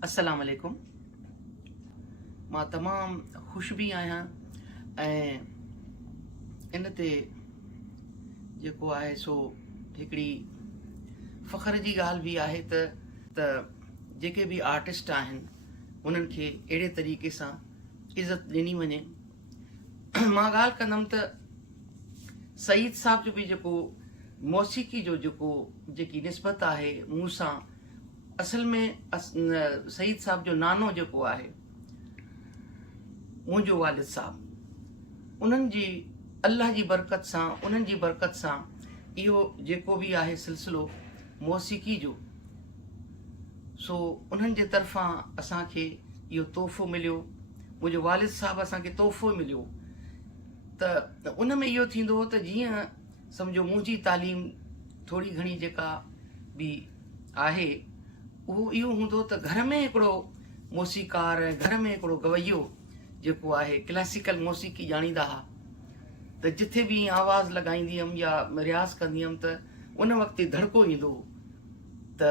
अस्सलाम वालेकुम। मां तमामु ख़ुशि बि आहियां ऐं इन ते जेको आहे सो हिकिड़ी फ़ख्र जी ॻाल्हि बि आहे त जेके बि आर्टिस्ट आहिनि उन्हनि खे अहिड़े तरीक़े सां इज़त ॾिनी वञे। मां ॻाल्हि कंदुमि त सईद साहब जो बि जेको मौसीक़ी जो जेकी निस्बत आहे मूं सां, असल में सईद साहब जो नानो जेको आहे मुंहिंजो वालिद साहब, उन्हनि जी अल्लाह जी बरकत सां, उन्हनि जी बरकत सां इहो जेको बि आहे सिलसिलो मौसीक़ी जो, सो उन्हनि जे तरफ़ां असांखे इहो तोहफ़ो मिलियो। मुंहिंजो वालिद साहब असांखे तोहफ़ो मिलियो त उन में इहो थींदो हो त जीअं सम्झो मुंहिंजी तालीम थोरी घणी जेका बि आहे उहो इहो हूंदो त घर में हिकिड़ो मौसीक़ार ऐं घर में हिकिड़ो गवैयो जेको आहे क्लासिकल मौसीक़ी ॼाणींदा हुआ त जिथे बि आवाज़ लॻाईंदी हुअमि या रियाज़ कंदी हुअमि त उन वक़्तु धड़को ईंदो हो त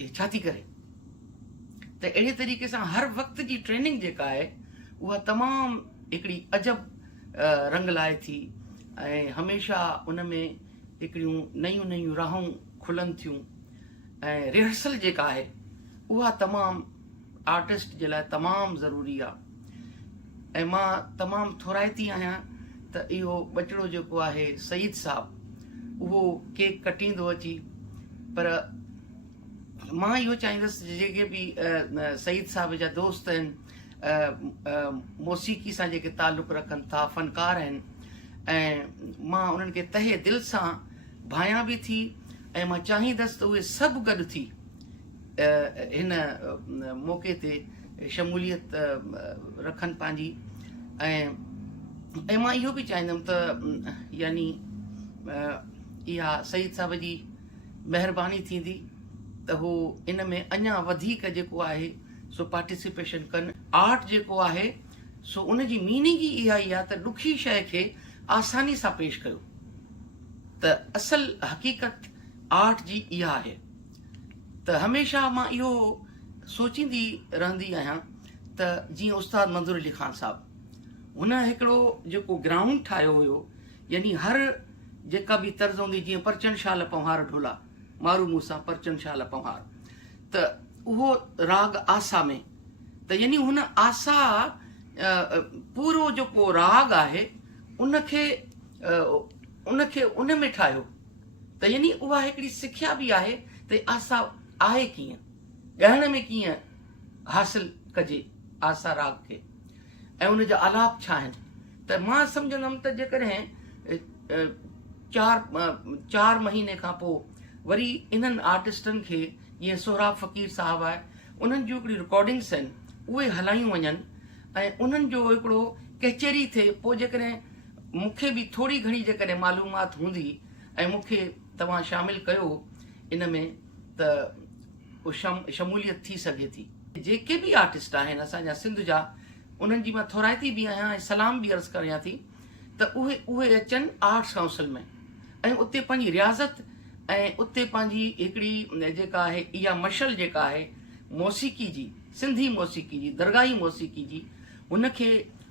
हे छा थी करे। त अहिड़े तरीक़े सां हर वक़्त जी ट्रेनिंग जेका आहे उहा तमामु हिकिड़ी अजब रंग लाइ थी ऐं हमेशह उन में हिकिड़ियूं नयूं नयूं राहूं खुलनि थियूं ऐं रिहर्सल जेका आहे उहा तमामु आर्टिस्ट जे लाइ तमामु ज़रूरी आहे। ऐं मां तमामु थोराइती आहियां त इहो ॿचिड़ो जेको आहे सईद साहब उहो केक कटींदो अची, पर मां इहो चाहींदुसि जेके बि सईद साहब जा दोस्त आहिनि, मौसीक़ी सां जेके ताल्लुक़ रखनि था, फ़नकार आहिनि, ऐं मां उन्हनि खे तहे दिलि सां भायां बि थी ऐं मां चाहींदुसि त उहे सभु गॾु थी हिन मौक़े ते शमूलियत रखनि पंहिंजी। ऐं मां इहो बि चाहींदुमि त यानी इहा सईद साहब जी महिरबानी थींदी त हू इन में अञा वधीक जेको आहे सो पार्टिसिपेशन कनि। आर्ट जेको आहे सो उन जी मीनिंग ई इहा ई आहे त ॾुखी शइ खे आसानी सां पेश कयो। त असल हक़ीक़त आर्ट जी इहा आहे। त हमेशह मां इहो सोचींदी रहंदी आहियां त जीअं उस्ताद मंज़ूर अली ख़ान साहब, हुन हिकिड़ो जेको ग्राउंड ठाहियो हुयो, यानी हर जेका बि तर्ज़ हूंदी, जीअं परचन शाल पंहार ढोला मारू मूंसां परचन शाल पंहार, त उहो राग आसा में, त यानी हुन आसा पूरो जेको राग आहे उनखे उन में ठाहियो। त यानी उहा हिकिड़ी सिख्या बि आहे त आसा आहे कीअं, ॻाइण में कीअं हासिल कजे आसा राग खे, ऐं उनजा आलाप छा आहिनि। त मां सम्झंदमि त जेकॾहिं चार महीने खां पोइ वरी इन्हनि आर्टिस्टनि खे, जीअं सोहराब फ़कीर साहब आहे, उन्हनि जूं हिकिड़ी रिकॉर्डिंग्स आहिनि उहे हलायूं वञनि ऐं उन्हनि जो हिकिड़ो कचहरी थिए, पोइ जेकॾहिं मूंखे बि थोरी घणी जेकॾहिं मालूमात हूंदी ऐं मूंखे तव्हां शामिलु कयो इन में त शमूलियत थी सघे थी। जेके बि आर्टिस्ट आहिनि असांजा सिंध जा, उन्हनि जी मां थोराइती बि आहियां ऐं सलाम बि अर्ज़ु करियां थी त उहे अचनि आर्ट्स काउंसिल में ऐं उते पंहिंजी रियाज़त ऐं उते पंहिंजी हिकिड़ी जेका आहे इहा मशल जेका आहे मौसीक़ी जी, सिंधी मौसीक़ी जी, दरगाही मौसीक़ी जी, हुनखे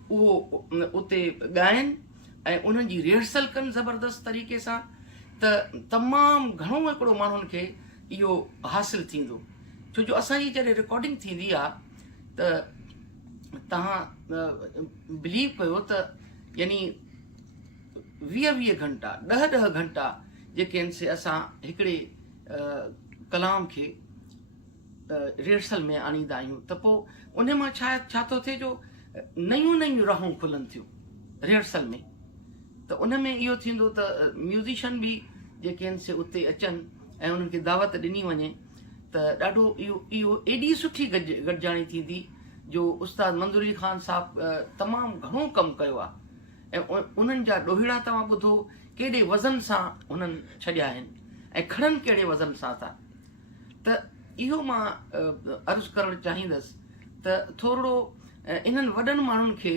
उहो उते ॻाइनि ऐं उन्हनि जी रिहर्सल कनि ज़बरदस्त तरीक़े सां, त तमामु घणो हिकिड़ो माण्हुनि खे इहो हासिलु थींदो। छो जो असांजी जॾहिं रिकॉर्डिंग थींदी आहे त तव्हां बिलीव कयो त यानी 20 घंटा 10 घंटा जेके आहिनि से असां हिकिड़े कलाम खे रिहर्सल में आणींदा आहियूं, त पोइ उन मां छा थो थिए जो नयूं नयूं राहूं खुलनि थियूं रिहर्सल में। त उन में इहो थींदो त म्यूज़िशियन बि जेके आहिनि से उते अचनि ऐं उन्हनि खे दावत ॾिनी वञे त ॾाढो इहो एॾी सुठी गॾिजाणी थींदी जो उस्ताद मंज़ूर अली ख़ान साहब तमामु घणो कमु कयो आहे ऐं उन्हनि जा ॾोहिड़ा तव्हां ॿुधो केॾे वज़न सां उन्हनि छॾिया आहिनि ऐं खणनि कहिड़े वज़न सां था। त इहो मां अर्ज़ु करणु चाहींदुसि त थोरो इन्हनि वॾनि माण्हुनि खे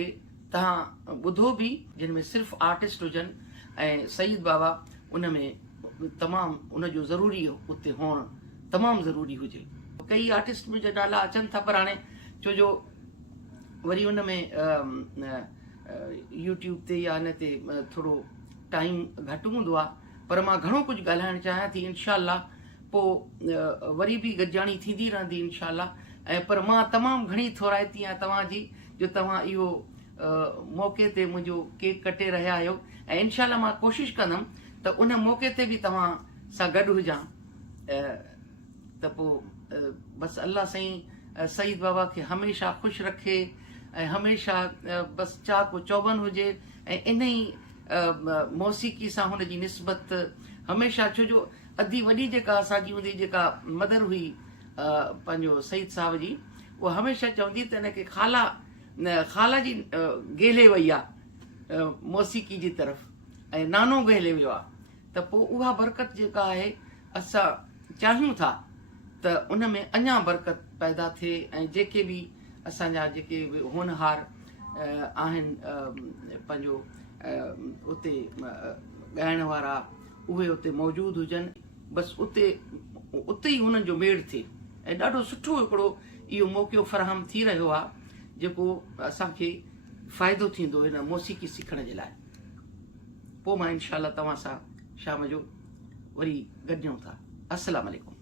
तव्हां ॿुधो बि, जिन में सिर्फ़ु आर्टिस्ट हुजनि ऐं सईद बाबा उन में तमामु उनजो ज़रूरी उते हुअणु तमामु ज़रूरी हुजे। कई आर्टिस्ट मुंहिंजा नाला अचनि था, पर हाणे छो जो वरी हुन में यूट्यूब ते या हिन ते थोरो टाइम घटि हूंदो आहे, पर मां घणो कुझु ॻाल्हाइणु चाहियां थी। इनशाअल्लाह पोइ वरी बि गॾिजाणी थींदी रहंदी इनशाअल्लाह। ऐं पर मां तमामु घणी थोराइती आहियां तव्हांजी, जो तव्हां इहो मौक़े ते मुंहिंजो केक कटे रहिया आहियो, ऐं इनशाअल्लाह मां कोशिशि कंदुमि त उन मौक़े ते बि तव्हां सां गॾु हुजां। त पोइ बसि अल्लाह साईं सईद बाबा खे हमेशह ख़ुशि रखे, ऐं हमेशह बसि चाको चौबंद हुजे, ऐं इन ई मौसीक़ी सां हुनजी निस्बत हमेशह, छो जो अधी वॾी जेका असांजी हूंदी, जेका मदर हुई पंहिंजो सईद साहब जी, उहा हमेशह चवंदी त हिनखे ख़ाला जी गेले वई आहे मौसीक़ी जी तरफ़, ऐं नानो गेले वियो आहे। त पोइ उहा बरकत जेका आहे असां चाहियूं था त उन में अञा बरकत पैदा थिए, ऐं जेके बि असांजा जेके होनहार आहिनि पंहिंजो उते ॻाइण वारा, उहे उते मौजूदु हुजनि, बसि उते ई हुननि जो मेड़ थिए। ऐं ॾाढो सुठो हिकिड़ो इहो मौक़ो फ़राहम थी रहियो आहे, जेको असांखे फ़ाइदो थींदो हिन मौसीक़ी सिखण जे लाइ। पोइ मां इनशाअल्लाह तव्हां सां शाम जो वरी गॾिजूं था। अस्सलाम वालेकुम।